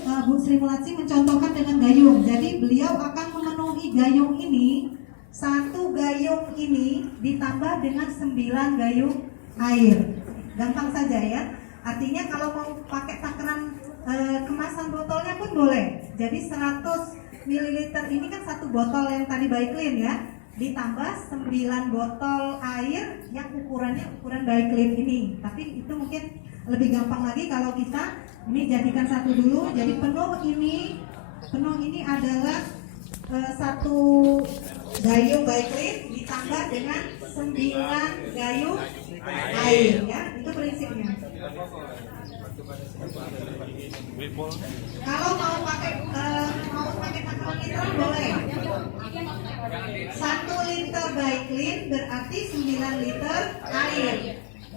Bu Sri Mulatsi mencontohkan dengan gayung. Jadi beliau akan memenuhi gayung ini, satu gayung ini ditambah dengan 9 gayung air. Gampang saja ya. Artinya kalau mau pakai takaran kemasan botolnya pun boleh. Jadi 100 ml ini kan satu botol yang tadi Baiklin ya, ditambah 9 botol air yang ukuran Baiklin ini. Tapi itu mungkin lebih gampang lagi kalau kita ini jadikan satu dulu. Jadi penuh ini adalah satu gayung Baiklin ditambah dengan 9 gayung air ya. Itu prinsipnya. Kalau mau pakai takaran literan boleh. 1 liter Baiklin berarti 9 liter air.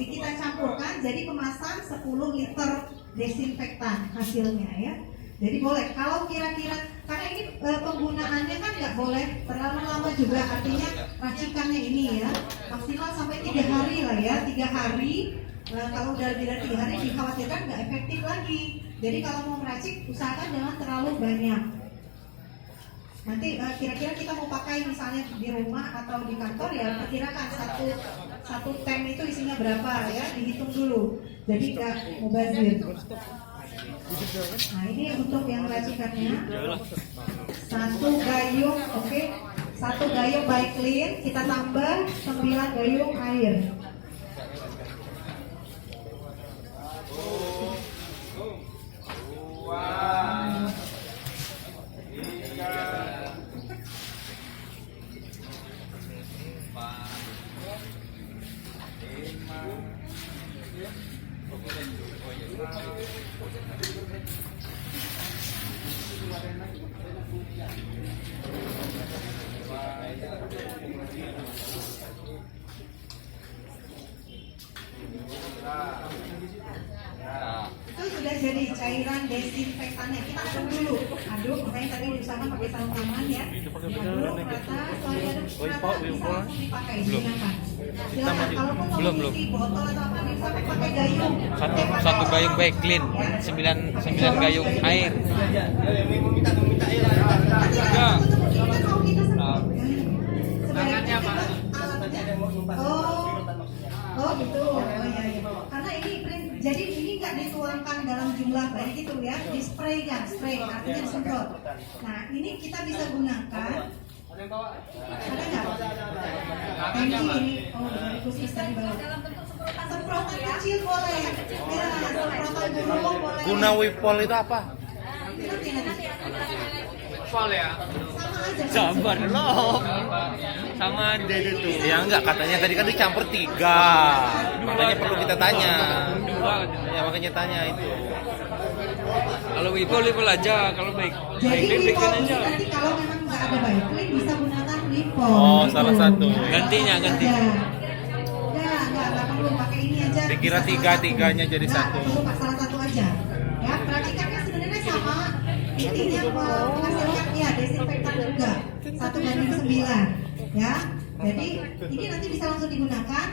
Kita campurkan jadi kemasan 10 liter desinfektan hasilnya ya. Jadi boleh. Kalau kira-kira karena ini penggunaannya kan nggak boleh terlalu lama juga, artinya racikannya ini ya maksimal sampai 3 hari lah ya. 3 hari. Kalau udah lebih dari 3 hari dikhawatirkan nggak efektif lagi. Jadi kalau mau meracik usahakan jangan terlalu banyak. Nanti kira-kira kita mau pakai misalnya di rumah atau di kantor ya, perkirakan satu tem itu isinya berapa ya, dihitung dulu. Jadi nggak mubazir. Nah ini untuk yang racikannya. 1 gayung, oke. 1 gayung Baiklin kita tambah 9 gayung air. Jadi cairan desinfektannya kita aduk dulu, makanya tadi diusahakan pakai sarung tangan ya. Aduk rata, soalnya aduk rata bisa langsung dipakai, digunakan. Silakan, kalaupun mau isi botol atau apa bisa pakai gayung. Satu gayung Baiklin, 9 gayung air. Tangannya Pak. Oh gitu. Oh iya. Karena ini jadi ini nggak dituangkan dalam jumlah banyak gitu ya, di spray kan, artinya disemprot. Nah ini kita bisa gunakan. Ada nggak? Tangki ini, dari khusus dari bawah. Semprotan kecil boleh, ya, semprotan burung boleh. Guna Wipol itu apa? Wipol ya? Sabar loh. Sama aja itu tuh. Ya enggak, katanya tadi kan dicampur 3. Makanya perlu kita tanya. Ya makanya tanya itu. Kalau Wipol aja, kalau Jadi Wipol aja. Nanti kalau memang nggak ada Baiklin bisa gunakan Wipol. Oh, gitu. salah satu. Gantinya. Ya, nggak perlu pakai ini aja. Dikira 3-3-nya jadi satu. Perlu salah satu aja. Ya, peracikannya sebenarnya sama. Intinya menghasilkan ya desinfektan juga 1:9 ya. Jadi ini nanti bisa langsung digunakan.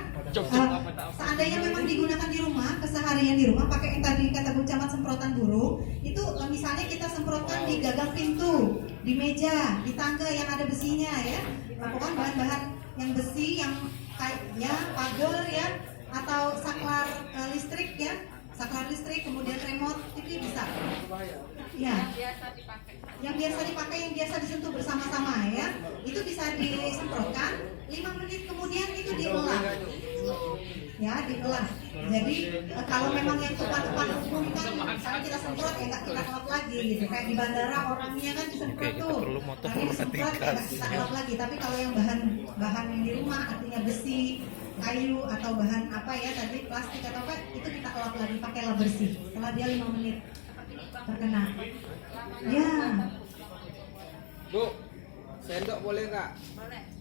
Seandainya memang digunakan di rumah, keseharian di rumah pakai yang tadi kata Bu Camat semprotan burung, itu misalnya kita semprotkan di gagang pintu, di meja, di tangga yang ada besinya ya. Lakukan bahan-bahan yang besi, yang kayak pagar ya, atau saklar listrik ya, kemudian remote TV bisa. Ya. Yang biasa dipakai, yang biasa disentuh bersama-sama ya, itu bisa disemprotkan. 5 menit kemudian itu diolah. Ya, diolah. Jadi kalau memang yang depan umum kan, misalnya kita semprot ya nggak kita elap lagi gitu. Kayak di bandara orangnya kan disemprot tuh. Tapi disemprot ya nggak kita elap lagi. Tapi kalau yang bahan yang di rumah, artinya besi, kayu atau bahan apa ya tadi plastik atau apa, itu kita elap lagi pakai lap bersih. Setelah dia 5 menit terkena. Ya. Bu, sendok boleh nggak?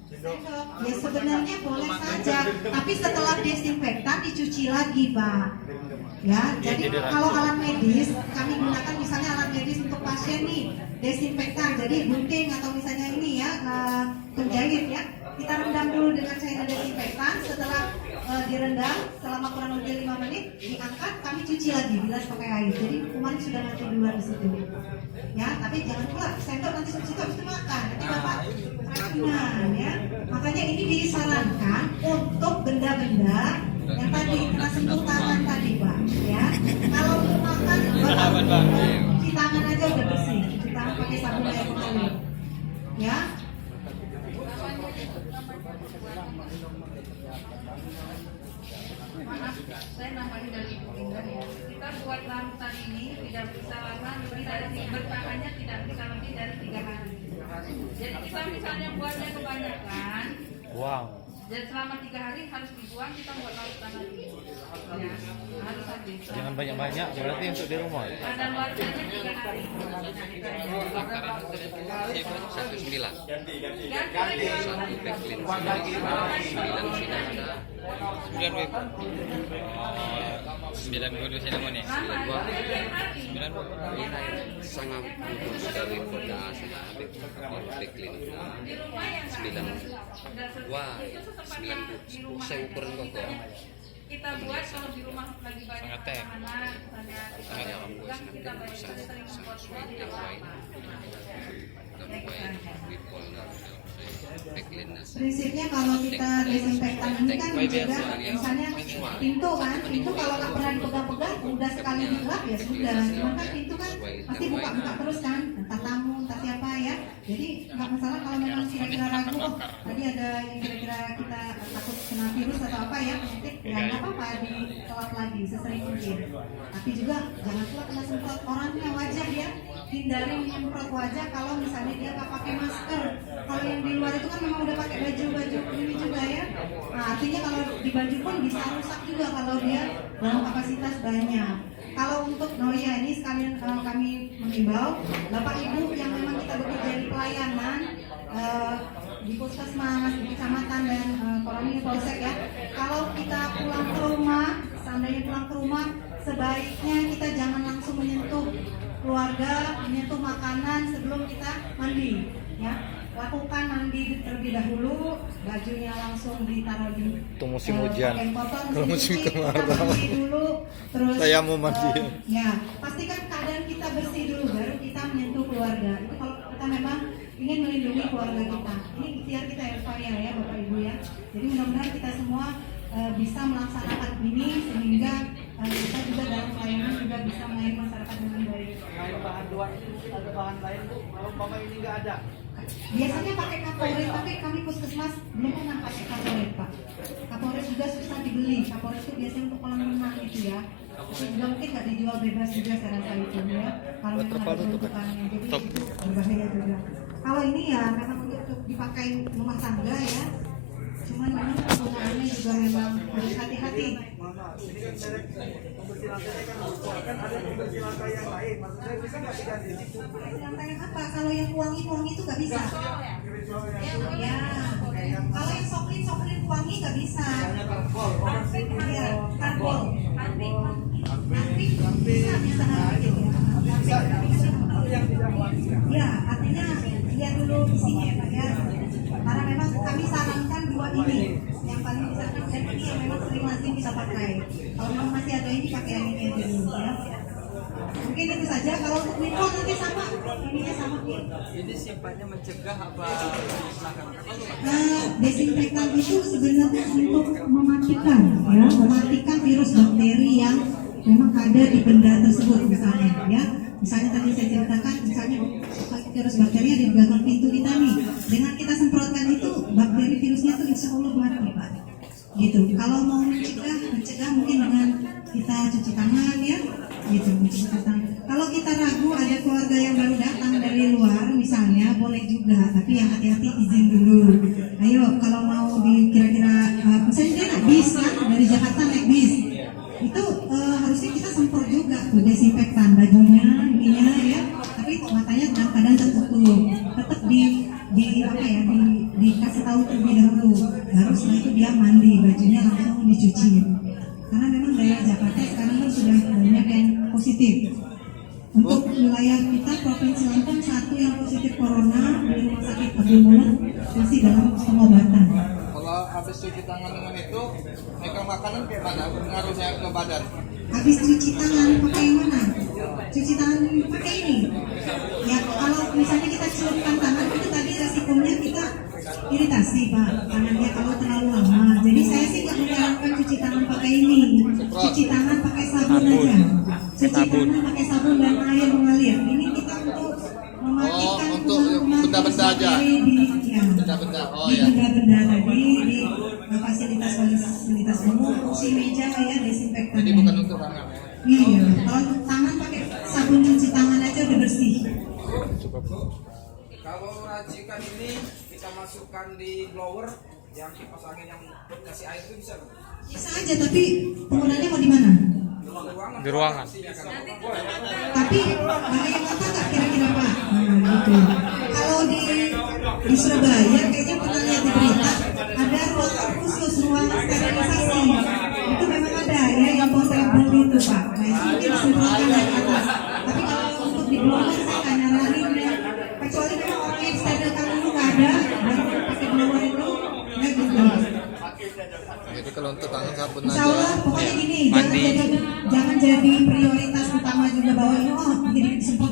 Sendok. Ya sebenarnya boleh saja, tapi setelah desinfektan dicuci lagi, Pak. Ya, jadi kalau alat medis kami gunakan misalnya alat medis untuk pasien nih, desinfektan. Jadi gunting atau misalnya ini ya penjahit ya. kita rendam dulu dengan cairan desinfektan. Setelah direndam selama kurang lebih 5 menit, diangkat, kami cuci lagi, bilas pakai air. Jadi kuman sudah mati duluan di situ. Ya, tapi jangan pula sendok nanti situ habis itu makan. Nanti bapak keracunan ya. Makanya ini disarankan untuk benda-benda yang tadi kena sentuh tangan tadi, Pak. Ya, kalau untuk makan, bapak cuci tangan aja udah bersih. Cuci tangan pakai sabun air mengalir. Ya. Maaf, saya namanya dari Ibu Indah ya. Kita buat larutan ini tidak bisa lama lebih dari bertahannya tidak bisa lebih dari 3 hari. Jadi kita misalnya buatnya kebanyakan, Wow. jadi selama 3 hari harus dibuang, kita buat larutan lagi. Ya, harus habis. Jangan banyak-banyak, berarti untuk di rumah. Ada luarnya 3 hari. Saya buat 19. Dan kalau yang Satu backlink 9 sinar ada. 9 web. 9 kudu sini mana? lama, tiap hari. Sangat bagus dari kota asli backlink Di rumah yang 9. sudah selesai, Wah, itu seperti 9 yang di rumah. saya ukuran koko. Kita buat kalau di rumah lagi banyak Sangat teh. anak, misalnya kita Sangat kan bagus, kita banyak sangat sering membuat sesuai sesuatu dengan yang baik. apa. Gampang wipol backlink. Prinsipnya kalau kita desinfektan ini kan mencegah misalnya pintu kan, pintu kalau nggak pernah dipegang-pegang udah sekali digelap ya sudah. Cuman kan pintu kan pasti buka-buka terus kan, entah tamu, entah siapa ya. Jadi nggak masalah kalau memang kira-kira ragu, oh tadi ada yang kira-kira kita takut kena virus atau apa ya penyakit, ya nggak apa-apa dikelap lagi sesering mungkin. Tapi juga jangan pula kena semprot orangnya wajah ya. Hindari menyemprot wajah kalau misalnya dia nggak pakai masker. Kalau yang di luar itu kan memang udah pakai baju ini juga ya. Nah, artinya kalau di baju pun bisa rusak juga kalau dia dalam kapasitas banyak. Kalau untuk ya ini sekalian kami mengimbau Bapak Ibu yang memang kita bekerja di pelayanan di puskesmas, di kecamatan dan Koroni Polsek ya. Kalau kita pulang ke rumah, seandainya pulang ke rumah, sebaiknya kita jangan langsung menyentuh keluarga, menyentuh makanan sebelum kita mandi ya. Lakukan mandi terlebih dahulu, bajunya langsung ditaruh di Itu musim hujan. pakaian kotor, Kalau musim dicuci, kita kemarau. mandi dulu, terus Saya mau mandi. ya pastikan keadaan kita bersih dulu baru kita menyentuh keluarga. Itu kalau kita memang ingin melindungi keluarga kita. Ini ikhtiar kita ya Pak ya Bapak Ibu ya. Jadi mudah-mudahan kita semua bisa melaksanakan ini sehingga kita juga dalam pelayanan juga bisa melayani masyarakat dengan baik. Selain bahan dua ini ada bahan lain Bu, kalau umpama ini nggak ada. Biasanya pakai kaporit, tapi kami puskesmas belum pernah pakai kaporit Pak. Kaporit juga susah dibeli. Kaporit itu biasanya untuk kolam renang gitu ya. Itu juga mungkin nggak dijual bebas juga saya rasa itu ya. Kalau memang ada peruntukannya, jadi itu berbahaya juga. Kalau ini ya memang untuk dipakai rumah tangga ya. Cuman memang penggunaannya juga memang harus hati-hati. Ini kan dari pembersih lantai kan kan ada pembersih lantai yang lain. Maksudnya bisa nggak diganti di situ? Lantai yang apa? Kalau yang wangi itu nggak bisa. Ya, kalau yang soklin wangi nggak bisa. Iya, karbol. Antik bisa nanti ya. Artinya lihat dulu isinya ya Pak ya. Karena memang kami sarankan dua ini yang paling bisa dan ini yang memang sering lazim kita pakai. Kalau memang masih ada ini pakai yang ini aja dulu ya. Mungkin itu saja. Kalau untuk mikro nanti sama, ininya sama nih. Ini sifatnya mencegah apa? Desinfektan itu sebenarnya untuk mematikan, ya, mematikan virus bakteri yang memang ada di benda tersebut misalnya, ya. Misalnya tadi saya ceritakan, misalnya virus bakteri ada di belakang pintu kita nih. Dengan kita semprotkan itu, bakteri virusnya tuh insya Allah mati, Pak. Gitu. Kalau mau mencegah mungkin dengan kita cuci tangan, ya. Gitu, mencuci tangan. Kalau kita ragu ada keluarga yang baru datang dari luar, misalnya boleh juga, tapi yang hati-hati izin dulu. Ayo, kalau mau kira-kira, misalnya dia naik bis kan, dari Jakarta naik bis, itu harusnya kita semprot juga tuh desinfektan bajunya, ininya ya. Tapi matanya dalam keadaan tertutup, tetap dikasih tahu terlebih dahulu. Baru setelah itu dia mandi, bajunya langsung dicuci. Karena memang daerah Jakarta sekarang kan sudah banyak yang positif. Untuk wilayah kita Provinsi Lampung 1 yang positif corona di Rumah Sakit Abdul Muluk masih dalam pengobatan. Kalau habis cuci tangan dengan itu, megang makanan kayak mana? Pengaruhnya ke badan? Habis cuci tangan pakai yang mana? Cuci tangan pakai ini. Ya kalau misalnya kita celupkan tangan itu tadi resikonya kita iritasi Pak tangannya kalau terlalu lama. Jadi saya sih nggak menyarankan cuci tangan pakai ini. Cuci tangan pakai sabun aja. Cuci tangan pakai sabun dan air mengalir. Ini kita untuk mematikan untuk benda-benda aja. Benda-benda. Oh di ya. benda-benda tadi di fasilitas umum, kursi meja ya desinfektan. Jadi bukan untuk tangan ya. Iya, kalau tangan pakai sabun cuci tangan aja udah bersih. Kalau racikan ini kita masukkan di blower yang kipas angin yang kasih air itu bisa nggak? Bisa aja, tapi penggunaannya mau di mana? Di ruangan. Tapi bahaya mata nggak kira-kira Pak? Nah, gitu. Kalau di Surabaya kayaknya pernah lihat di berita ada ruangan khusus, ruangan sterilisasi. Itu memang ada ya yang portable itu Pak. Nah itu mungkin disimpankan dari atas. Tapi kalau untuk di blower saya nggak nyaranin ya. Kecuali memang orang yang sterilkan dulu nggak ada, baru pakai blower itu, ya gitu. Jadi kalau untuk tangan sabun Insya aja. Allah pokoknya gini, Mandi. jangan jadi prioritas utama juga bahwa ini jadi disemprot